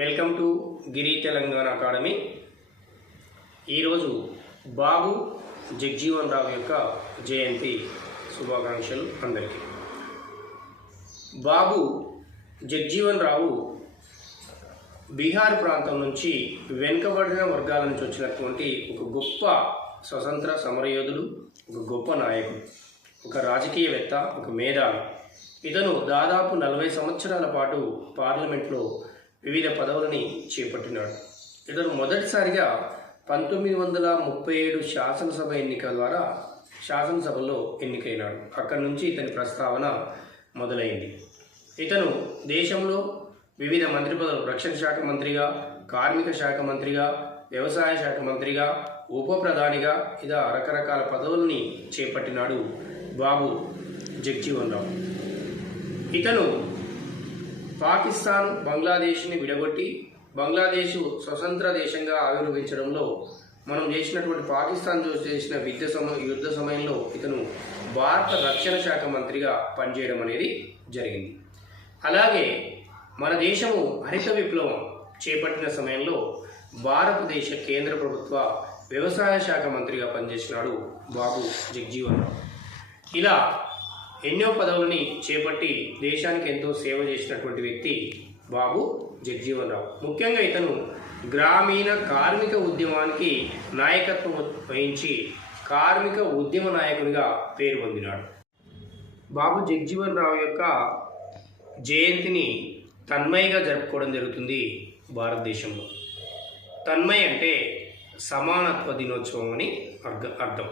Welcome to Giri Telangana academy. ఈరోజు బాబు జగ్జీవన్ రావు యొక్క జయంతి శుభాకాంక్షలు అందరికీ. బాబు జగ్జీవన్ రావు బీహార్ ప్రాంతం నుంచి వెనుకబడిన వర్గాల నుంచి వచ్చినటువంటి ఒక గొప్ప స్వతంత్ర సమరయోధుడు, ఒక గొప్ప నాయకుడు, ఒక రాజకీయవేత్త, ఒక మేధావి. ఇతను దాదాపు 40 సంవత్సరాల పాటు పార్లమెంట్లో వివిధ పదవులని చేపట్టినాడు. ఇతను మొదటిసారిగా 1937 శాసనసభ ఎన్నిక ద్వారా శాసనసభలో ఎన్నికైనాడు. అక్కడి నుంచి ఇతని ప్రస్తావన మొదలైంది. ఇతను దేశంలో వివిధ మంత్రి పదవులు, రక్షణ శాఖ మంత్రిగా, కార్మిక శాఖ మంత్రిగా, వ్యవసాయ శాఖ మంత్రిగా, ఉప ప్రధానిగా ఇలా రకరకాల పదవుల్ని చేపట్టినాడు బాబు జగ్జీవన్ రావు. ఇతను పాకిస్తాన్, బంగ్లాదేశ్ని విడగొట్టి బంగ్లాదేశ్ స్వతంత్ర దేశంగా ఆవిర్భవించడంలో మనం చేసినటువంటి పాకిస్తాన్ చేసిన యుద్ధ సమయంలో ఇతను భారత రక్షణ శాఖ మంత్రిగా పనిచేయడం అనేది జరిగింది. అలాగే మన దేశము హరిత విప్లవం చేపట్టిన సమయంలో భారతదేశ కేంద్ర ప్రభుత్వ వ్యవసాయ శాఖ మంత్రిగా పనిచేసినాడు బాబు జగ్జీవన్ రావు. ఇలా ఎన్నో పదవులని చేపట్టి దేశానికి ఎంతో సేవ చేసినటువంటి వ్యక్తి బాబు జగ్జీవన్ రావు. ముఖ్యంగా ఇతను గ్రామీణ కార్మిక ఉద్యమానికి నాయకత్వం వహించి కార్మిక ఉద్యమ నాయకునిగా పేరు పొందినాడు. బాబు జగ్జీవన్ రావు యొక్క జయంతిని తన్మయ్గా జరుపుకోవడం జరుగుతుంది భారతదేశంలో. తన్మయ్ అంటే సమానత్వ దినోత్సవం అని అర్థం.